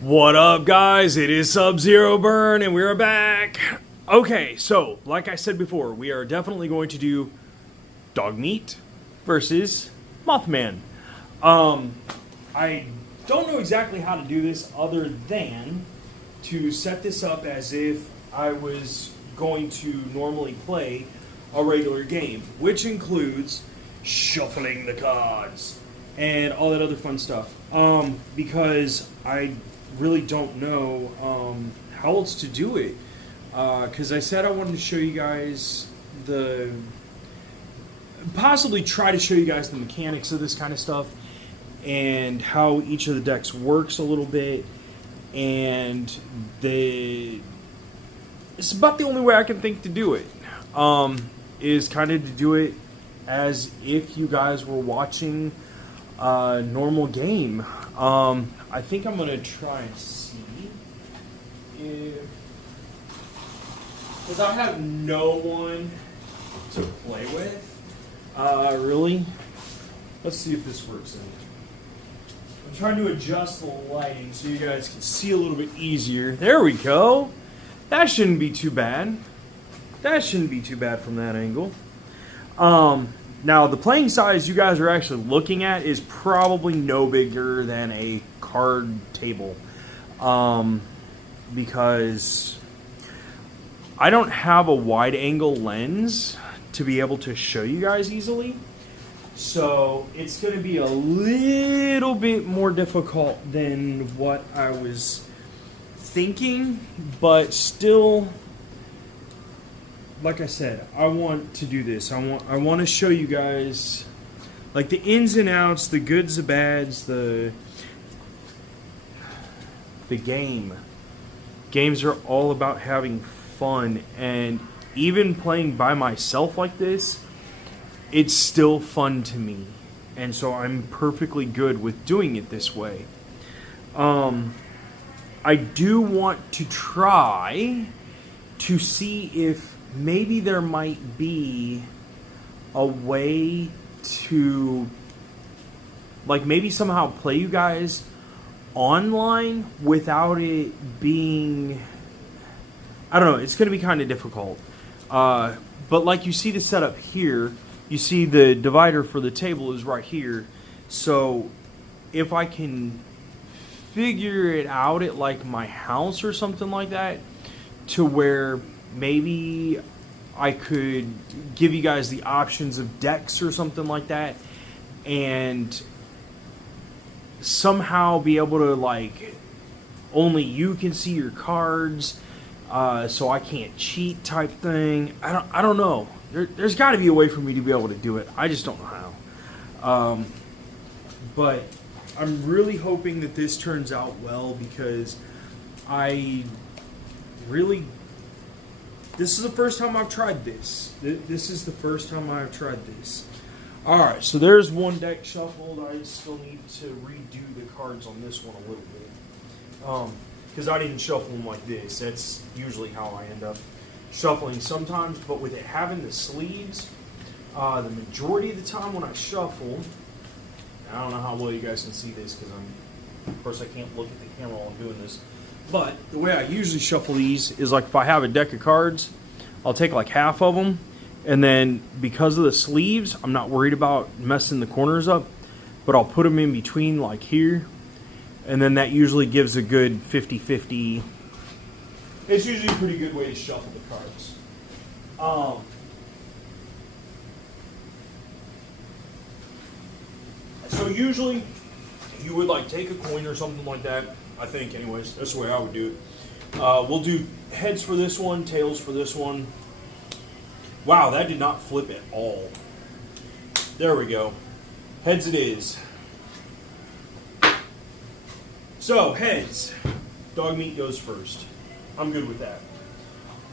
What up, guys? It is Subzeroburn, and we're back. Okay, so like I said before, we are definitely going to do DOGMEAT versus MOTHMAN. I don't know exactly how to do this other than to set this up as if I was going to normally play a regular game, which includes shuffling the cards and all that other fun stuff. Because I really don't know how else to do it. Because I said I wanted to show you guys possibly try to show you guys the mechanics of this kind of stuff and how each of the decks works a little bit. And it's about the only way I can think to do it. Is kind of to do it as if you guys were watching a normal game. I think I'm going to try and see if... Because I have no one to play with, really. Let's see if this works out. I'm trying to adjust the lighting so you guys can see a little bit easier. There we go. That shouldn't be too bad. That shouldn't be too bad from that angle. Now, the playing size you guys are actually looking at is probably no bigger than a card table. Because I don't have a wide angle lens to be able to show you guys easily. So it's going to be a little bit more difficult than what I was thinking, but still, like I said, I want to do this. I want to show you guys like the ins and outs, the goods, the bads, the game. Games are all about having fun, and even playing by myself like this, it's still fun to me. And so I'm perfectly good with doing it this way. I do want to try to see if maybe there might be a way to, like, maybe somehow play you guys online without it being, I don't know, it's going to be kind of difficult. But like you see the setup here, you see the divider for the table is right here. So if I can figure it out at like my house or something like that, to where maybe I could give you guys the options of decks or something like that, and somehow be able to, like, only you can see your cards, so I can't cheat type thing. I don't know. There's got to be a way for me to be able to do it. I just don't know how. But I'm really hoping that this turns out well, because I really... This is the first time I've tried this. This is the first time I've tried this. Alright, so there's one deck shuffled. I still need to redo the cards on this one a little bit. Because I didn't shuffle them like this. That's usually how I end up shuffling sometimes. But with it having the sleeves, the majority of the time when I shuffle... I don't know how well you guys can see this, because of course I can't look at the camera while I'm doing this. But the way I usually shuffle these is, like, if I have a deck of cards, I'll take like half of them, and then because of the sleeves, I'm not worried about messing the corners up, but I'll put them in between, like here, and then that usually gives a good 50-50. It's usually a pretty good way to shuffle the cards. So usually you would, like, take a coin or something like that. I think, anyways, that's the way I would do it. We'll do heads for this one, tails for this one. Wow, that did not flip at all. There we go. Heads it is. So, heads. DOGMEAT goes first. I'm good with that.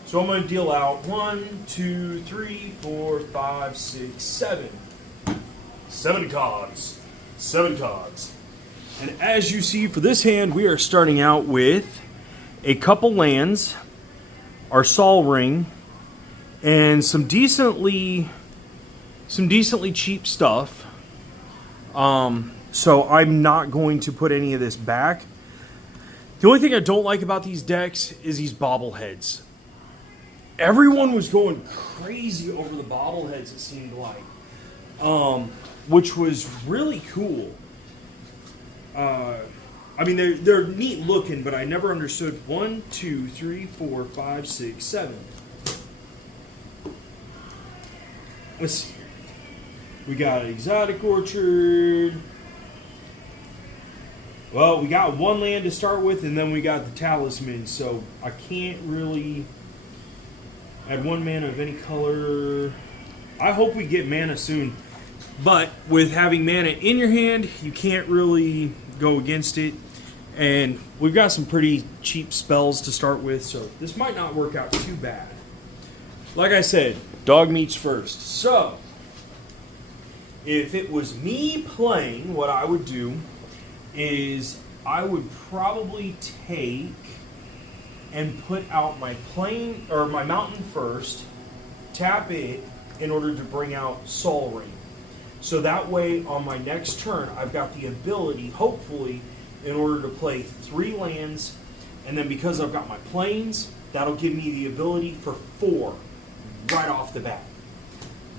So I'm going to deal out 1, 2, 3, 4, 5, 6, 7. 7 cards. 7 cards. And as you see for this hand, we are starting out with a couple lands, our Sol Ring, and some decently cheap stuff. So I'm not going to put any of this back. The only thing I don't like about these decks is these bobbleheads. Everyone was going crazy over the bobbleheads, it seemed like. Which was really cool. I mean, they're neat looking, but I never understood 1, 2, 3, 4, 5, 6, 7. Let's see here. We got Exotic Orchard. Well, we got one land to start with, and then we got the Talisman, so I can't really add one mana of any color. I hope we get mana soon. But with having mana in your hand, you can't really go against it. And we've got some pretty cheap spells to start with, so this might not work out too bad. Like I said, dog meats first. So, if it was me playing, what I would do is I would probably take and put out my plane or my mountain first, tap it in order to bring out Sol Ring. So that way on my next turn I've got the ability, hopefully, in order to play 3 lands, and then because I've got my planes, that'll give me the ability for 4 right off the bat.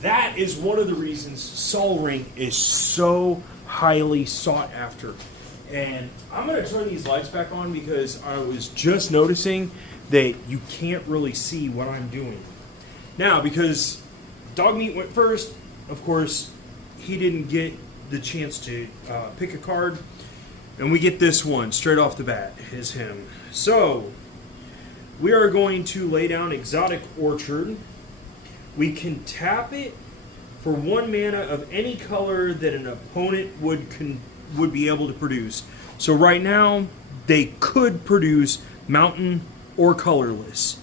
That is one of the reasons Sol Ring is so highly sought after. And I'm going to turn these lights back on because I was just noticing that you can't really see what I'm doing. Now, because Dogmeat went first, of course, he didn't get the chance to pick a card. And we get this one straight off the bat, is him. So, we are going to lay down Exotic Orchard. We can tap it for 1 mana of any color that an opponent would be able to produce. So right now, they could produce mountain or colorless.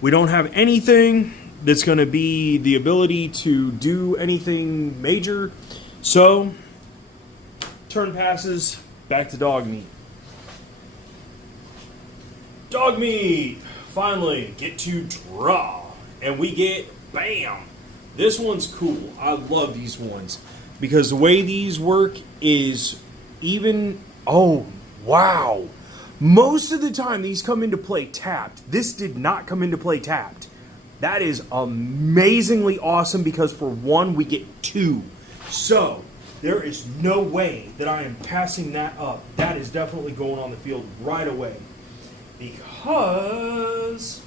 We don't have anything that's going to be the ability to do anything major. So, turn passes, back to Dogmeat. Dogmeat! Finally, get to draw. And we get, bam! This one's cool. I love these ones. Because the way these work is even... Oh, wow! Most of the time, these come into play tapped. This did not come into play tapped. That is amazingly awesome because for 1, we get 2. So, there is no way that I am passing that up. That is definitely going on the field right away. Because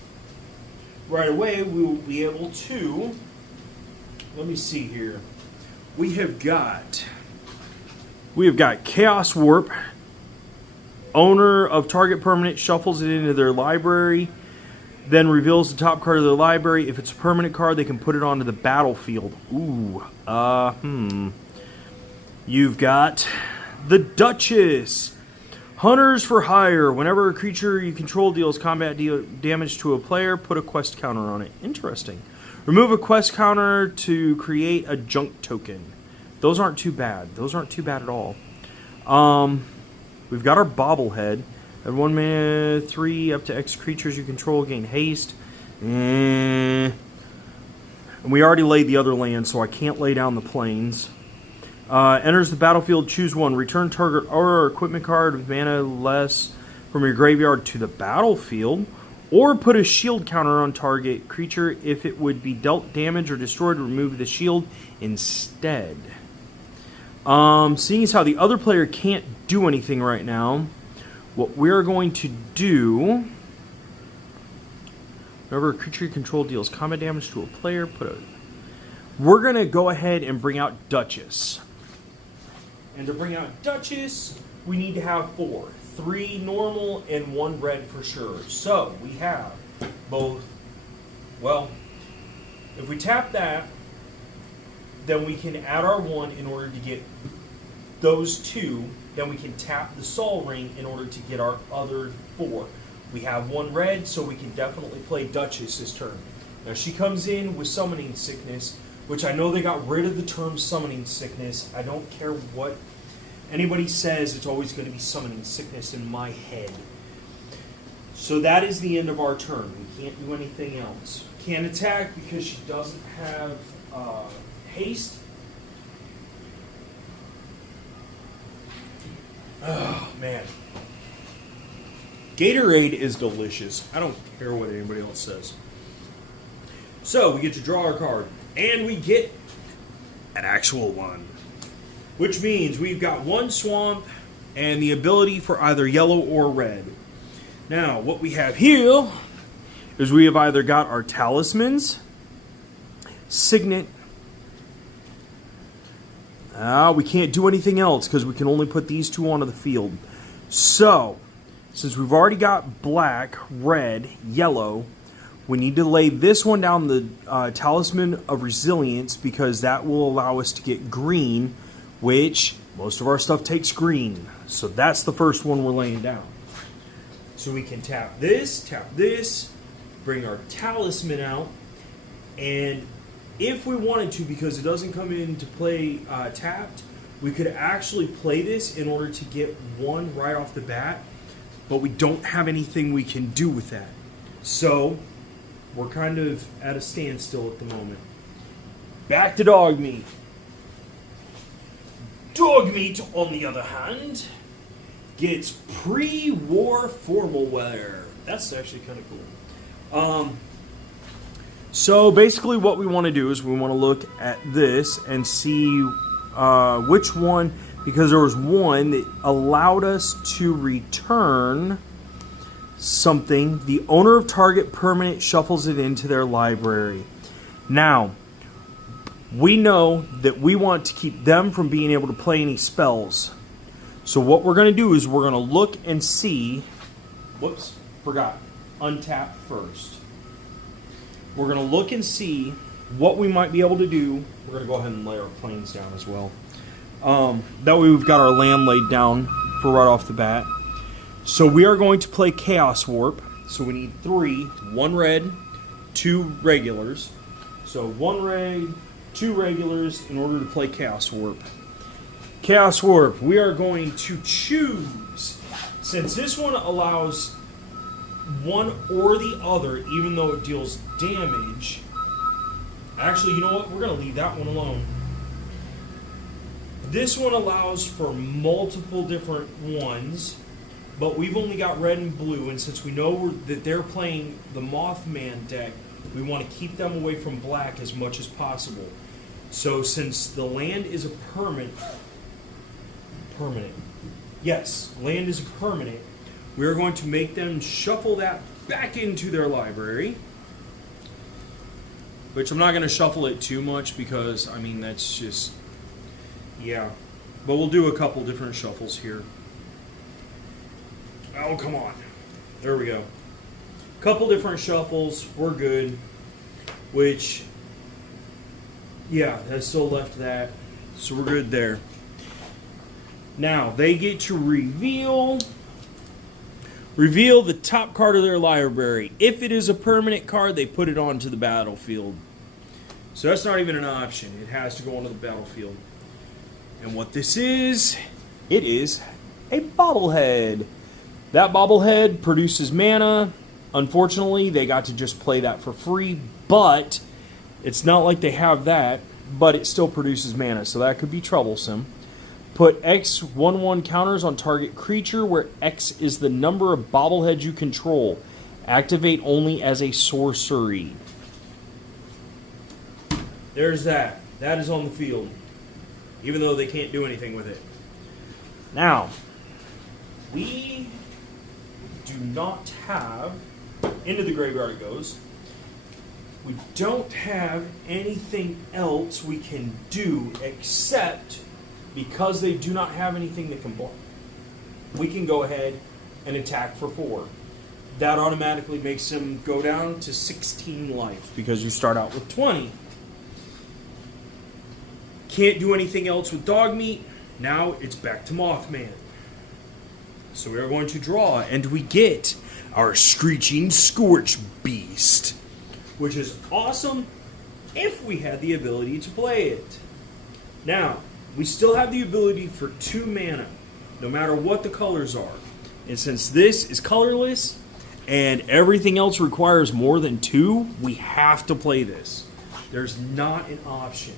right away we will be able to... Let me see here. We have got Chaos Warp. Owner of target permanent shuffles it into their library, then reveals the top card of their library. If it's a permanent card, they can put it onto the battlefield. Ooh. You've got the Duchess. Hunters for hire. Whenever a creature you control deals combat damage to a player, put a quest counter on it. Interesting. Remove a quest counter to create a junk token. Those aren't too bad. Those aren't too bad at all. We've got our Bobblehead. At 1 mana, 3 up to X creatures you control gain haste. And we already laid the other land, so I can't lay down the plains. Enters the battlefield, choose 1. Return target or equipment card with mana less from your graveyard to the battlefield. Or put a shield counter on target creature. If it would be dealt damage or destroyed, remove the shield instead. Seeing as how the other player can't do anything right now, what we're going to do... Whenever a creature you control deals combat damage to a player, we're going to go ahead and bring out Duchess. And to bring out Duchess, we need to have 4. 3 normal and 1 red for sure. So, we have both... Well, if we tap that, then we can add our 1 in order to get those 2. Then we can tap the Sol Ring in order to get our other 4. We have 1 red, so we can definitely play Duchess this turn. Now, she comes in with Summoning Sickness, which I know they got rid of the term Summoning Sickness. I don't care what anybody says, it's always going to be Summoning Sickness in my head. So that is the end of our turn. We can't do anything else. Can't attack because she doesn't have haste. Oh, man. Gatorade is delicious. I don't care what anybody else says. So, we get to draw our card. And we get an actual one. Which means we've got one swamp and the ability for either yellow or red. Now, what we have here is we have either got our talismans, signet. We can't do anything else because we can only put these two onto the field. So, since we've already got black, red, yellow, we need to lay this one down, the Talisman of Resilience, because that will allow us to get green, which most of our stuff takes green. So that's the first one we're laying down. So we can tap this, bring our Talisman out, and if we wanted to, because it doesn't come into play tapped, we could actually play this in order to get one right off the bat, but we don't have anything we can do with that. So we're kind of at a standstill at the moment. Back to DOGMEAT. DOGMEAT, on the other hand, gets pre-war formal wear. That's actually kind of cool. So basically what we want to do is we want to look at this and see which one, because there was one that allowed us to return something. The owner of target permanent shuffles it into their library. Now, we know that we want to keep them from being able to play any spells. So what we're going to do is we're going to look and see. Whoops, forgot. Untap first. We're going to look and see what we might be able to do. We're going to go ahead and lay our planes down as well. That way we've got our land laid down for right off the bat. So we are going to play Chaos Warp. So we need 3, 1 red, 2 regulars. So 1 red, 2 regulars in order to play Chaos Warp. Chaos Warp, we are going to choose, since this one allows one or the other, even though it deals damage. Actually, you know what? We're going to leave that one alone. This one allows for multiple different ones, but we've only got red and blue, and since we know that they're playing the Mothman deck, we want to keep them away from black as much as possible. So since the land is a permanent, yes, land is a permanent, we are going to make them shuffle that back into their library. Which I'm not going to shuffle it too much because, I mean, that's just, yeah. But we'll do a couple different shuffles here. Oh, come on. There we go. Couple different shuffles. We're good. Which, yeah, that still left that. So we're good there. Now, they get to reveal the top card of their library. If it is a permanent card, they put it onto the battlefield. So that's not even an option. It has to go onto the battlefield. And what this is, it is a bobblehead. That bobblehead produces mana. Unfortunately, they got to just play that for free, but it's not like they have that, but it still produces mana, so that could be troublesome. Put X 1/1 counters on target creature where X is the number of bobbleheads you control. Activate only as a sorcery. There's that. That is on the field. Even though they can't do anything with it. Now, we do not have, into the graveyard it goes, we don't have anything else we can do except, because they do not have anything that can block, we can go ahead and attack for 4. That automatically makes them go down to 16 life because you start out with 20. Can't do anything else with DOGMEAT. Now it's back to Mothman. So we are going to draw, and we get our Screeching Scorch Beast, which is awesome if we had the ability to play it. Now, we still have the ability for 2 mana, no matter what the colors are. And since this is colorless, and everything else requires more than 2, we have to play this. There's not an option.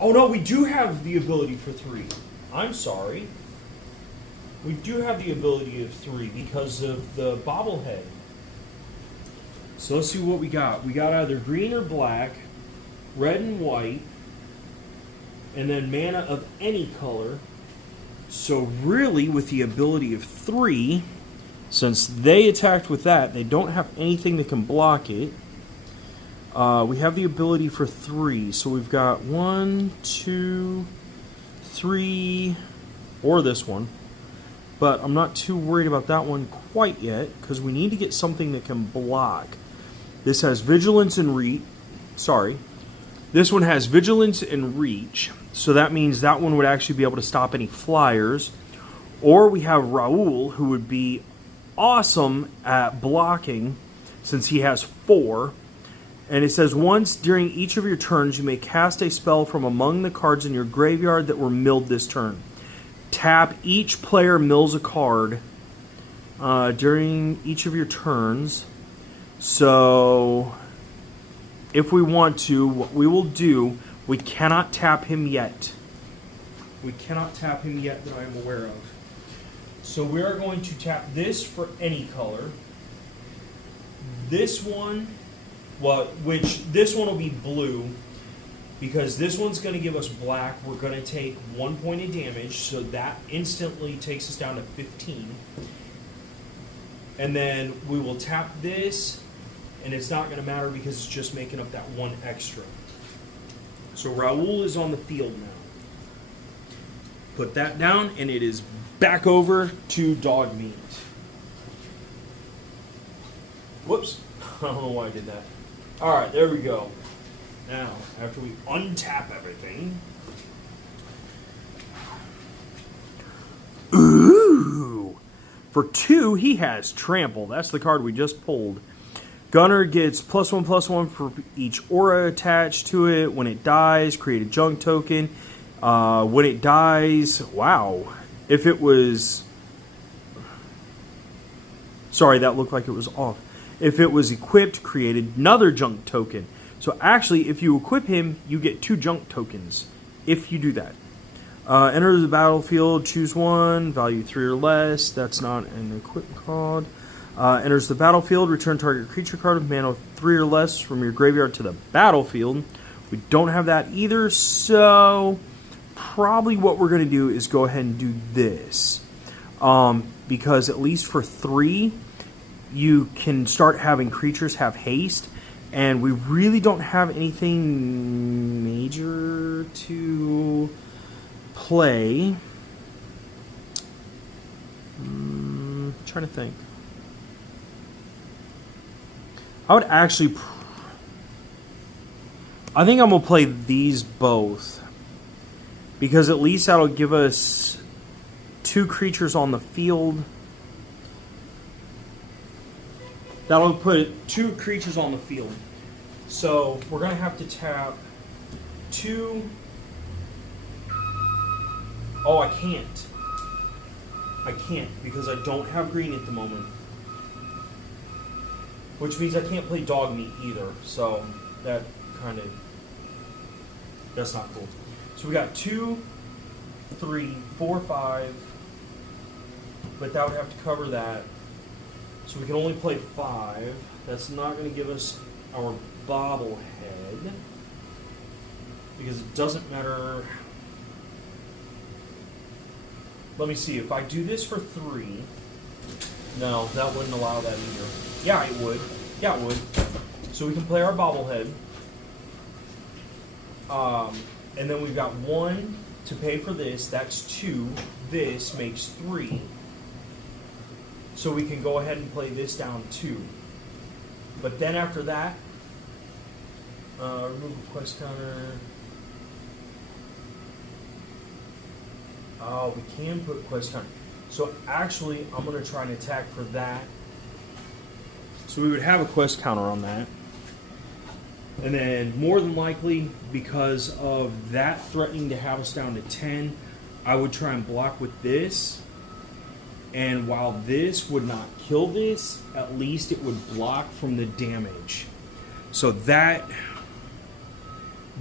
Oh no, we do have the ability for 3. I'm sorry. we do have the ability of 3 because of the bobblehead. So let's see what we got. We got either green or black, red and white, and then mana of any color. So really, with the ability of 3, since they attacked with that, they don't have anything that can block it. We have the ability for 3. So we've got 1, 2, 3, or this one. But I'm not too worried about that one quite yet, because we need to get something that can block. This has Vigilance and Reach. Sorry. This one has Vigilance and Reach. So that means that one would actually be able to stop any flyers. Or we have Raul, who would be awesome at blocking, since he has 4. And it says, once during each of your turns, you may cast a spell from among the cards in your graveyard that were milled this turn. Tap, each player mills a card during each of your turns. So, if we want to, what we will do, we cannot tap him yet. We cannot tap him yet that I am aware of. So we are going to tap this for any color. This one, this one will be blue, because this one's going to give us black. We're going to take 1 point of damage, so that instantly takes us down to 15. And then we will tap this, and it's not going to matter because it's just making up that 1 extra. So Raul is on the field now. Put that down, and it is back over to DOGMEAT. Whoops. I don't know why I did that. Alright, there we go. Now, after we untap everything... Ooh! For 2, he has Trample. That's the card we just pulled. Gunner gets +1/+1 for each aura attached to it. When it dies, create a junk token. When it dies, wow. If it was... Sorry, that looked like it was off. If it was equipped, create another junk token. So actually, if you equip him, you get 2 junk tokens. If you do that. Enter the battlefield, choose one, value 3 or less. That's not an equipment card. Enters the battlefield, return target creature card of mana 3 or less from your graveyard to the battlefield. We don't have that either, so probably what we're going to do is go ahead and do this. Because at least for 3, you can start having creatures have haste, and we really don't have anything major to play. Trying to think. I would actually... I think I'm going to play these both, because at least that'll give us 2 creatures on the field. That'll put 2 creatures on the field. So we're going to have to tap 2... Oh, I can't. I can't, because I don't have green at the moment. Which means I can't play DOGMEAT either. So that kind of... That's not cool. So we got 2, 3, 4, 5. But that would have to cover that. So we can only play 5. That's not going to give us our bobblehead, because it doesn't matter. Let me see. If I do this for 3, no, that wouldn't allow that either. Yeah, it would. Yeah, it would. So we can play our bobblehead. And then we've got 1 to pay for this. That's 2. This makes 3. So we can go ahead and play this down 2. But then after that, remove a quest counter. Oh, we can put quest counter. So actually, I'm going to try and attack for that. So we would have a quest counter on that. And then, more than likely, because of that threatening to have us down to 10, I would try and block with this. And while this would not kill this, at least it would block from the damage. So that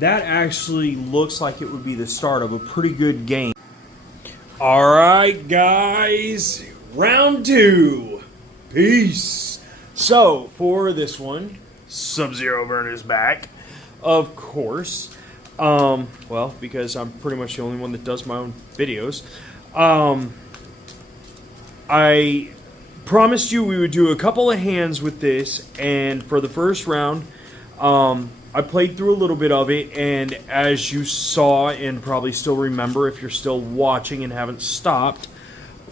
actually looks like it would be the start of a pretty good game. Alright, guys. Round 2. Peace. So, for this one, Subzeroburn is back. Of course. Well, because I'm pretty much the only one that does my own videos. I promised you we would do a couple of hands with this, and for the first round, I played through a little bit of it, and as you saw and probably still remember if you're still watching and haven't stopped,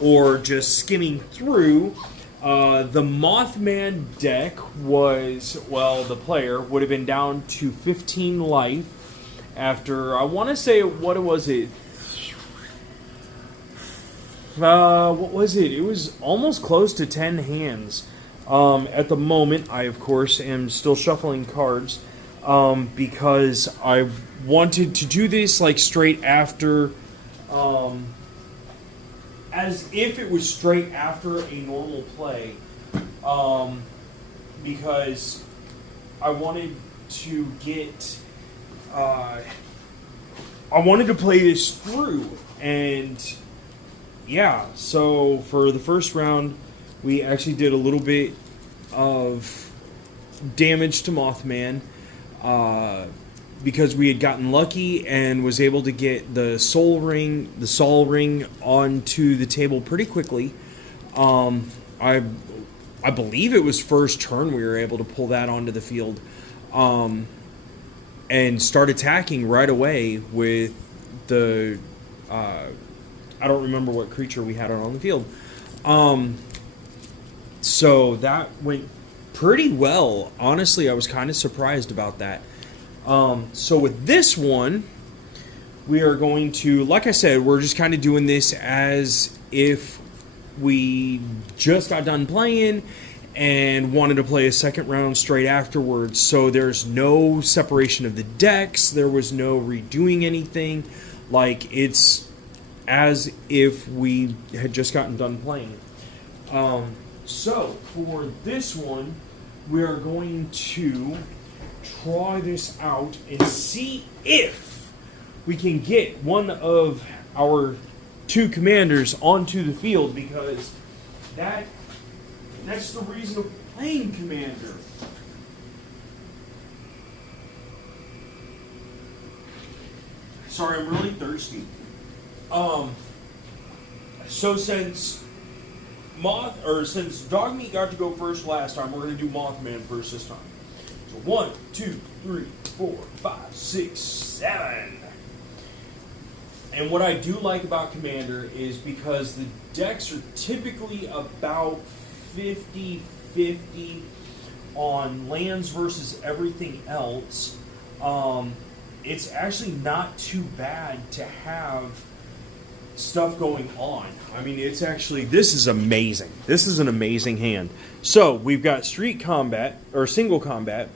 or just skimming through, the Mothman deck was, well, the player would have been down to 15 life after, I want to say, what was it? What was it? It was almost close to 10 hands. At the moment, I, of course, am still shuffling cards because I wanted to do this like straight after, as if it was straight after a normal play, because I wanted to get, I wanted to play this through, and yeah, so for the first round, we actually did a little bit of damage to Mothman, because we had gotten lucky and was able to get the Sol Ring onto the table pretty quickly. I believe it was first turn we were able to pull that onto the field, and start attacking right away with the, I don't remember what creature we had on the field. So that went pretty well. Honestly, I was kind of surprised about that. So with this one, we are going to, like I said, we're just kind of doing this as if we just got done playing and wanted to play a second round straight afterwards. So there's no separation of the decks. There was no redoing anything. Like, it's as if we had just gotten done playing. So for this one, we are going to try this out and see if we can get one of our two commanders onto the field, because that's the reason of playing Commander. Sorry, I'm really thirsty. So since DOGMEAT got to go first last time, we're going to do Mothman first this time. So 1, 2, 3, 4, 5, 6, 7. And what I do like about Commander is because the decks are typically about 50-50 on lands versus everything else. It's actually not too bad to have stuff going on. I mean, it's actually, this is amazing. This is an amazing hand. So we've got Street Combat, or Single Combat,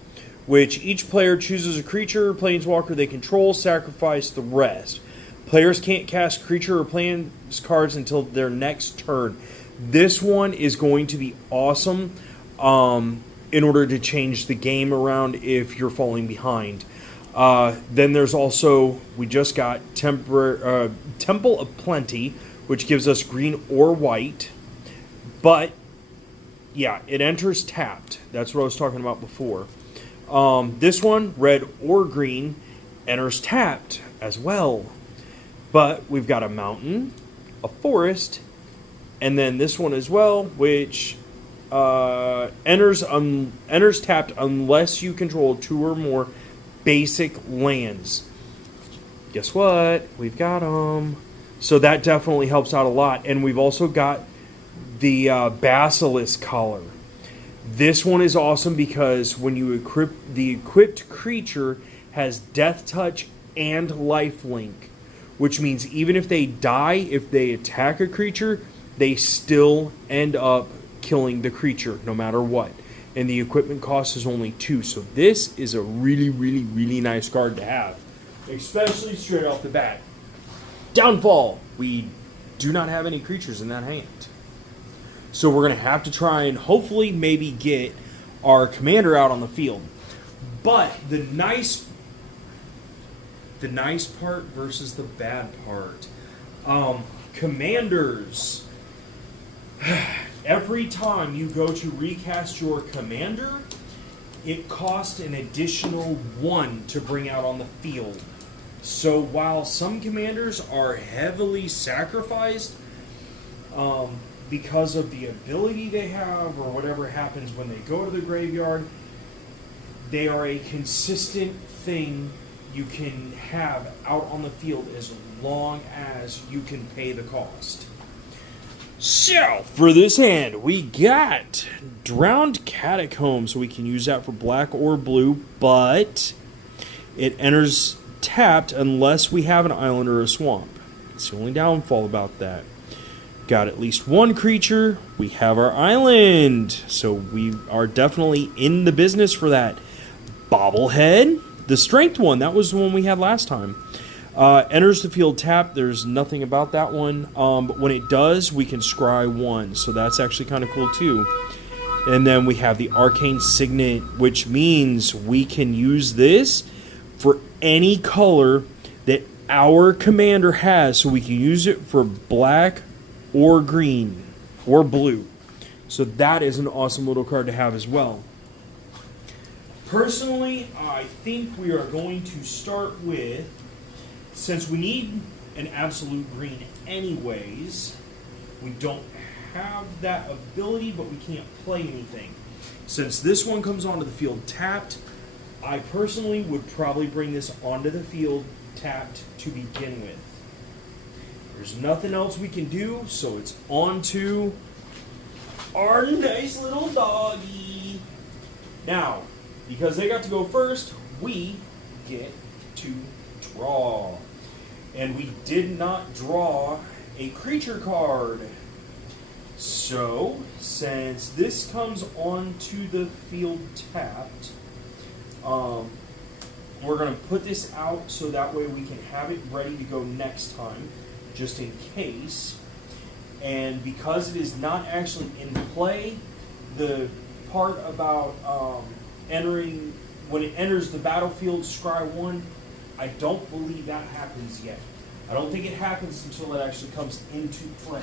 which each player chooses a creature or planeswalker they control, sacrifice the rest. Players can't cast creature or planes cards until their next turn. This one is going to be awesome in order to change the game around if you're falling behind. Then there's also, we just got Temple of Plenty, which gives us green or white. But, yeah, it enters tapped. That's what I was talking about before. This one, red or green, enters tapped as well. But we've got a mountain, a forest, and then this one as well, which enters tapped unless you control 2 or more basic lands. Guess what? We've got them. So that definitely helps out a lot. And we've also got the Basilisk Collar. This one is awesome because when you equip, the equipped creature has Death Touch and Lifelink, which means even if they die, if they attack a creature, they still end up killing the creature no matter what. And the equipment cost is only 2. So this is a really, really, really nice card to have, especially straight off the bat. Downfall: we do not have any creatures in that hand. So we're going to have to try and hopefully maybe get our commander out on the field. But the nice part versus the bad part. Commanders. Every time you go to recast your commander, it costs an additional 1 to bring out on the field. So while some commanders are heavily sacrificed because of the ability they have or whatever happens when they go to the graveyard, they are a consistent thing you can have out on the field as long as you can pay the cost. So, for this hand, we got Drowned Catacomb, so we can use that for black or blue, but it enters tapped unless we have an island or a swamp. It's the only downfall about that. Got at least one creature, we have our island, so we are definitely in the business for that. Bobblehead, the strength one, that was the one we had last time. Enters the field tapped. There's nothing about that one. But when it does, we can scry 1. So that's actually kind of cool too. And then we have the Arcane Signet, which means we can use this for any color that our commander has. So we can use it for black or green or blue. So that is an awesome little card to have as well. Personally, I think we are going to start with, since we need an absolute green anyways, we don't have that ability, but we can't play anything. Since this one comes onto the field tapped, I personally would probably bring this onto the field tapped to begin with. There's nothing else we can do, so it's on to our nice little doggy. Now, because they got to go first, we get to draw. And we did not draw a creature card. So, since this comes onto the field tapped, we're going to put this out so that way we can have it ready to go next time, just in case. And because it is not actually in play, the part about entering, when it enters the battlefield, scry 1, I don't believe that happens yet. I don't think it happens until it actually comes into play.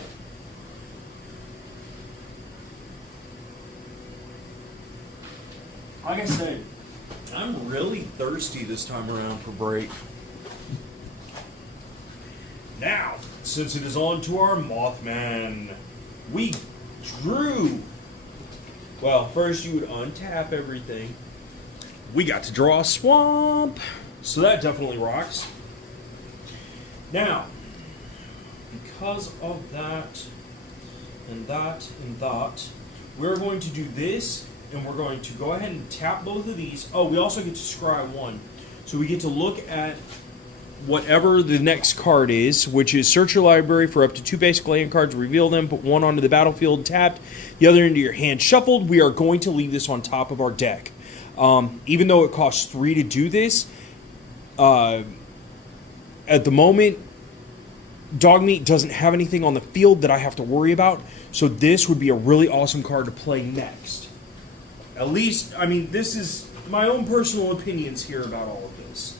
Like I said, I'm really thirsty this time around for break. Now, since it is on to our Mothman, we drew. Well, first you would untap everything. We got to draw a swamp. So that definitely rocks. Now, because of that, and that, and that, we're going to do this, and we're going to go ahead and tap both of these. Oh, we also get to scry 1. So we get to look at whatever the next card is, which is search your library for up to 2 basic land cards, reveal them, put one onto the battlefield tapped, the other into your hand shuffled. We are going to leave this on top of our deck. Even though it costs 3 to do this, at the moment, DOGMEAT doesn't have anything on the field that I have to worry about, so this would be a really awesome card to play next. At least, I mean, this is my own personal opinions here about all of this.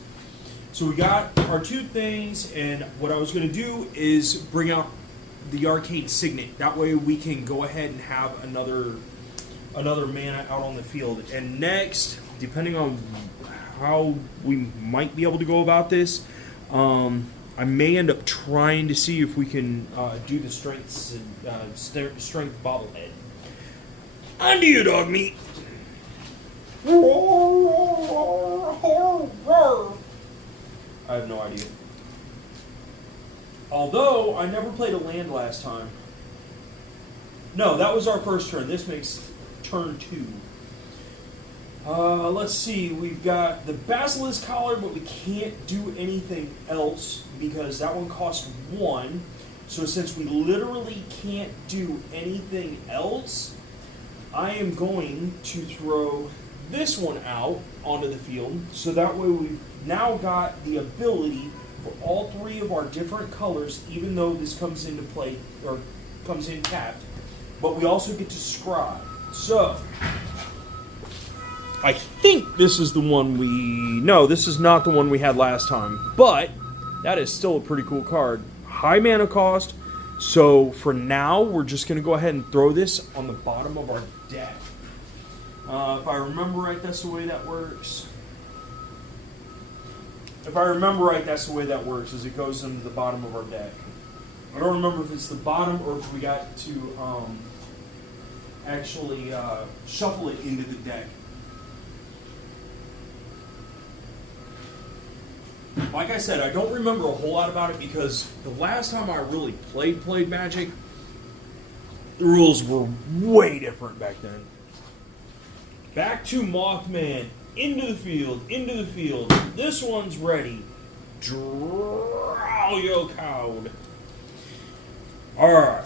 So we got our 2 things, and what I was going to do is bring out the Arcane Signet. That way we can go ahead and have another mana out on the field. And next, depending on how we might be able to go about this, I may end up trying to see if we can do the strength bobblehead. On to you, DOGMEAT. I have no idea. Although I never played a land last time. No, that was our first turn. This makes turn 2. Let's see. We've got the Basilisk Collar, but we can't do anything else because that one costs 1. So since we literally can't do anything else, I am going to throw this one out onto the field. So that way we've now got the ability for all 3 of our different colors, even though this comes into play, or comes in tapped. But we also get to scry. So, I think this is the one no, this is not the one we had last time. But, that is still a pretty cool card. high mana cost. So for now, we're just going to go ahead and throw this on the bottom of our deck. If I remember right, that's the way that works. If I remember right, that's the way that works, is it goes into the bottom of our deck. I don't remember if it's the bottom or if we got to actually shuffle it into the deck. Like I said, I don't remember a whole lot about it because the last time I really played Magic, the rules were way different back then. Back to Mothman. Into the field, into the field. This one's ready. Draw your code. Alright.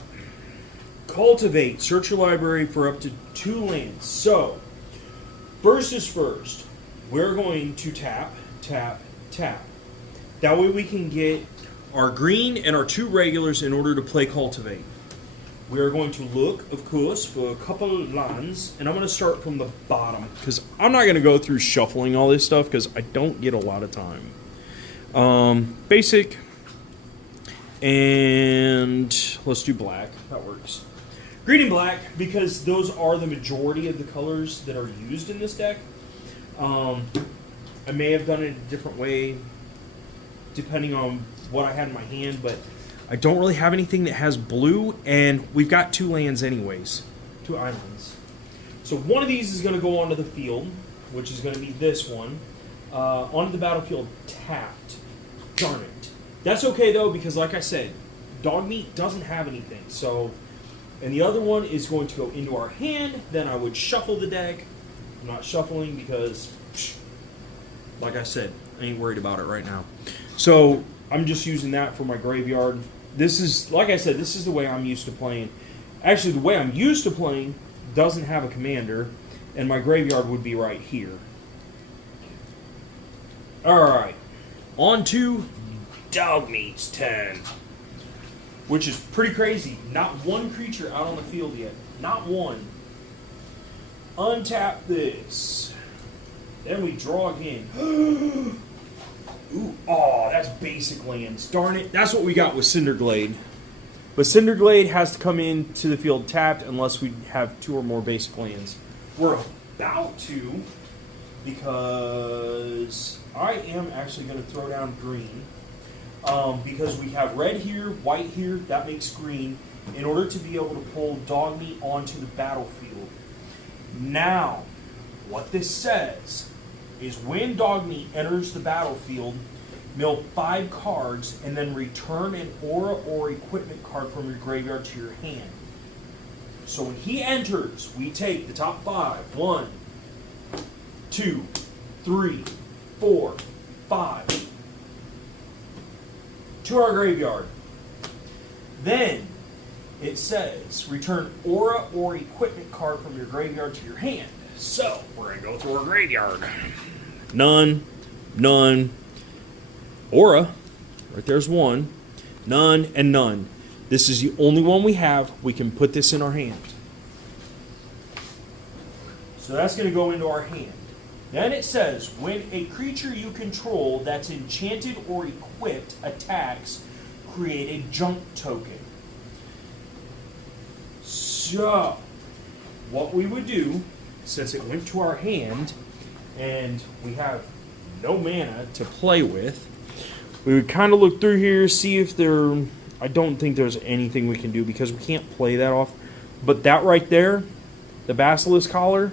Cultivate. Search your library for up to 2 lands. So, first is first. We're going to tap, tap, tap. That way we can get our green and our 2 regulars in order to play Cultivate. We are going to look, of course, for a couple of lands, and I'm going to start from the bottom, because I'm not going to go through shuffling all this stuff, because I don't get a lot of time. Basic, and let's do black. That works. Green and black, because those are the majority of the colors that are used in this deck. I may have done it a different way, depending on what I had in my hand, but I don't really have anything that has blue, and we've got 2 lands anyways. 2 islands. So one of these is going to go onto the field, which is going to be this one. Onto the battlefield tapped. Darn it. That's okay, though, because like I said, DOGMEAT doesn't have anything. So, and the other one is going to go into our hand. Then I would shuffle the deck. I'm not shuffling because, like I said, I ain't worried about it right now. So I'm just using that for my graveyard. This is, like I said, this is the way I'm used to playing. Actually, the way I'm used to playing doesn't have a commander, and my graveyard would be right here. Alright, on to DOGMEAT's turn. Which is pretty crazy. Not one creature out on the field yet. Not one. Untap this. Then we draw again. Ooh, oh, that's basic lands. Darn it. That's what we got with Cinderglade. But Cinderglade has to come into the field tapped unless we have 2 or more basic lands. We're about to, because I am actually going to throw down green. Because we have red here, white here, that makes green, in order to be able to pull DOGMEAT onto the battlefield. Now, what this says is when DOGMEAT enters the battlefield, mill 5 cards and then return an aura or equipment card from your graveyard to your hand. So when he enters, we take the top 5. 1, 2, 3, 4, 5. To our graveyard. Then it says return aura or equipment card from your graveyard to your hand. So we're going to go through our graveyard. None, none, aura, right there's 1, none, and none. This is the only one we have. We can put this in our hand. So that's going to go into our hand. Then it says, when a creature you control that's enchanted or equipped attacks, create a junk token. So, what we would do, since it went to our hand, and we have no mana to play with, we would kind of look through here, see if there... I don't think there's anything we can do because we can't play that off. But that right there, the Basilisk Collar,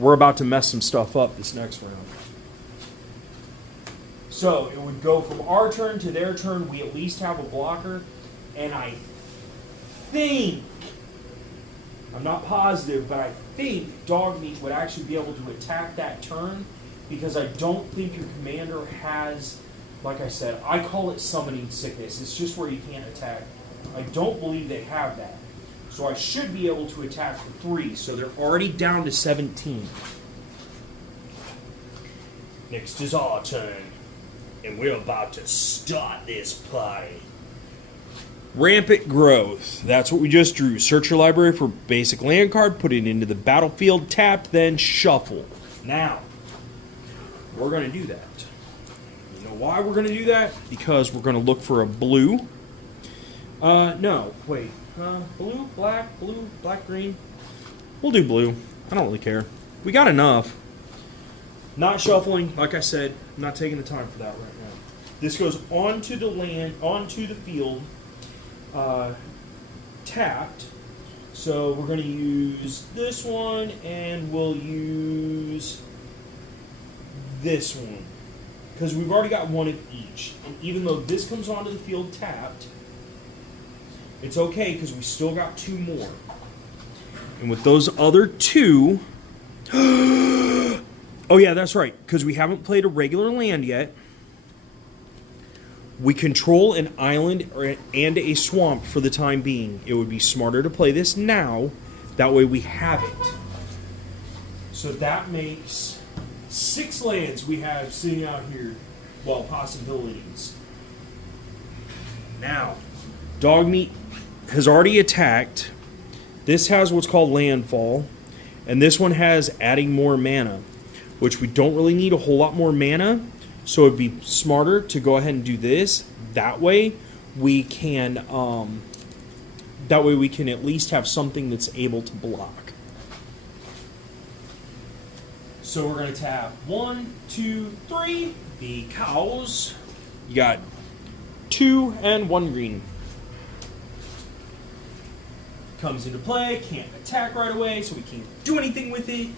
we're about to mess some stuff up this next round. So it would go from our turn to their turn. We at least have a blocker. And I think, I'm not positive, but I think DOGMEAT would actually be able to attack that turn because I don't think your commander has, like I said, I call it summoning sickness. It's just where you can't attack. I don't believe they have that. So I should be able to attack for 3. So they're already down to 17. Next is our turn. And we're about to start this play. Rampant Growth. That's what we just drew. Search your library for basic land card. Put it into the battlefield. Tapped, then shuffle. Now, we're going to do that. You know why we're going to do that? Because we're going to look for a blue. No, wait. Blue, black, green. We'll do blue. I don't really care. We got enough. Not shuffling, like I said, I'm not taking the time for that right now. This goes onto the land, onto the field, tapped. So we're going to use this one, and we'll use this one. Because we've already got one of each. And even though this comes onto the field tapped, it's okay because we still got two more. And with those other two... Oh yeah, that's right, because we haven't played a regular land yet. We control an island and a swamp for the time being. It would be smarter to play this now. That way we have it. So that makes 6 lands we have sitting out here. Well, possibilities. Now, DOGMEAT has already attacked. This has what's called landfall. And this one has adding more mana, which we don't really need a whole lot more mana. So it'd be smarter to go ahead and do this. That way we can at least have something that's able to block. So we're gonna tap 1, 2, 3, because you got 2 and 1 green. Comes into play, can't attack right away, so we can't do anything with it.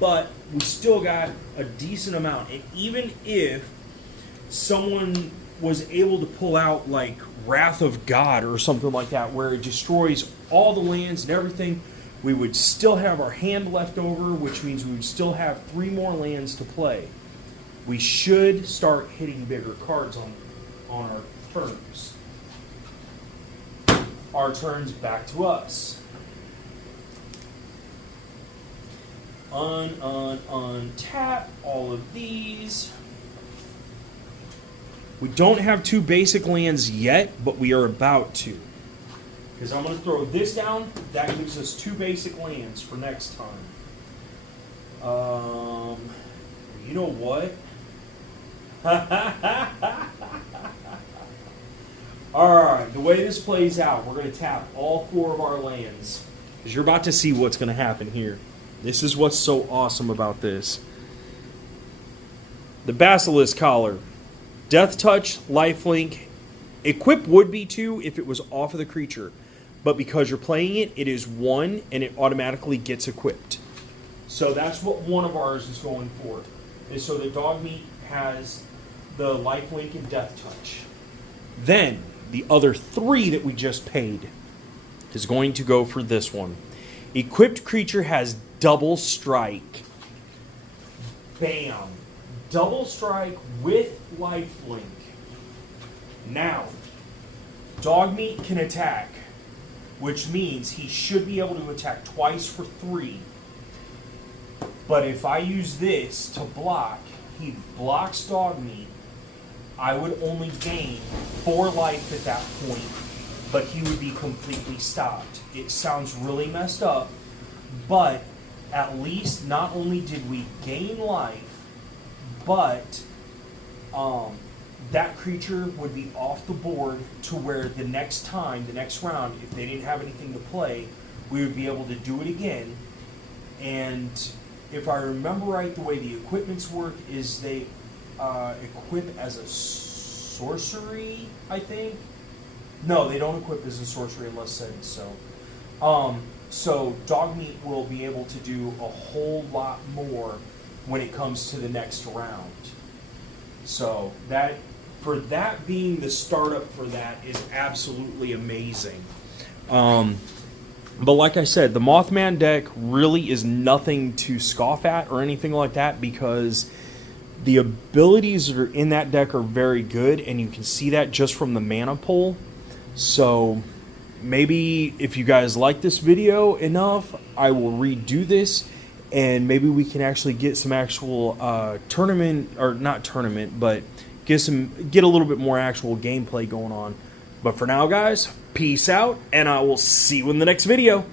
But we still got a decent amount. And even if someone was able to pull out like Wrath of God or something like that, where it destroys all the lands and everything, we would still have our hand left over, which means we would still have 3 more lands to play. We should start hitting bigger cards on our turns. Our turn's back to us. Untap all of these. We don't have 2 basic lands yet, but we are about to. Because I'm going to throw this down. That gives us 2 basic lands for next time. You know what? Alright, the way this plays out, we're going to tap all 4 of our lands. Because you're about to see what's going to happen here. This is what's so awesome about this. The Basilisk Collar. Death Touch, Lifelink. Equip would be 2 if it was off of the creature. But because you're playing it, it is 1 and it automatically gets equipped. So that's what one of ours is going for. Is so that DOGMEAT has the Lifelink and Death Touch. Then, the other 3 that we just paid is going to go for this one. Equipped creature has double strike. Bam. Double strike with lifelink. Now, DOGMEAT can attack, which means he should be able to attack twice for 3. But if I use this to block, he blocks DOGMEAT. I would only gain 4 life at that point, but he would be completely stopped. It sounds really messed up, but at least not only did we gain life, but that creature would be off the board to where the next time, the next round, if they didn't have anything to play, we would be able to do it again. And if I remember right, the way the equipments work is they equip as a sorcery, I think. No, they don't equip as a sorcery unless said so. So DOGMEAT will be able to do a whole lot more when it comes to the next round. So that, for that being the startup for that, is absolutely amazing. But like I said, the Mothman deck really is nothing to scoff at or anything like that, because the abilities that are in that deck are very good, and you can see that just from the mana pool. So maybe if you guys like this video enough, I will redo this, and maybe we can actually get some actual tournament, or not tournament, but get a little bit more actual gameplay going on. But for now, guys, peace out, and I will see you in the next video.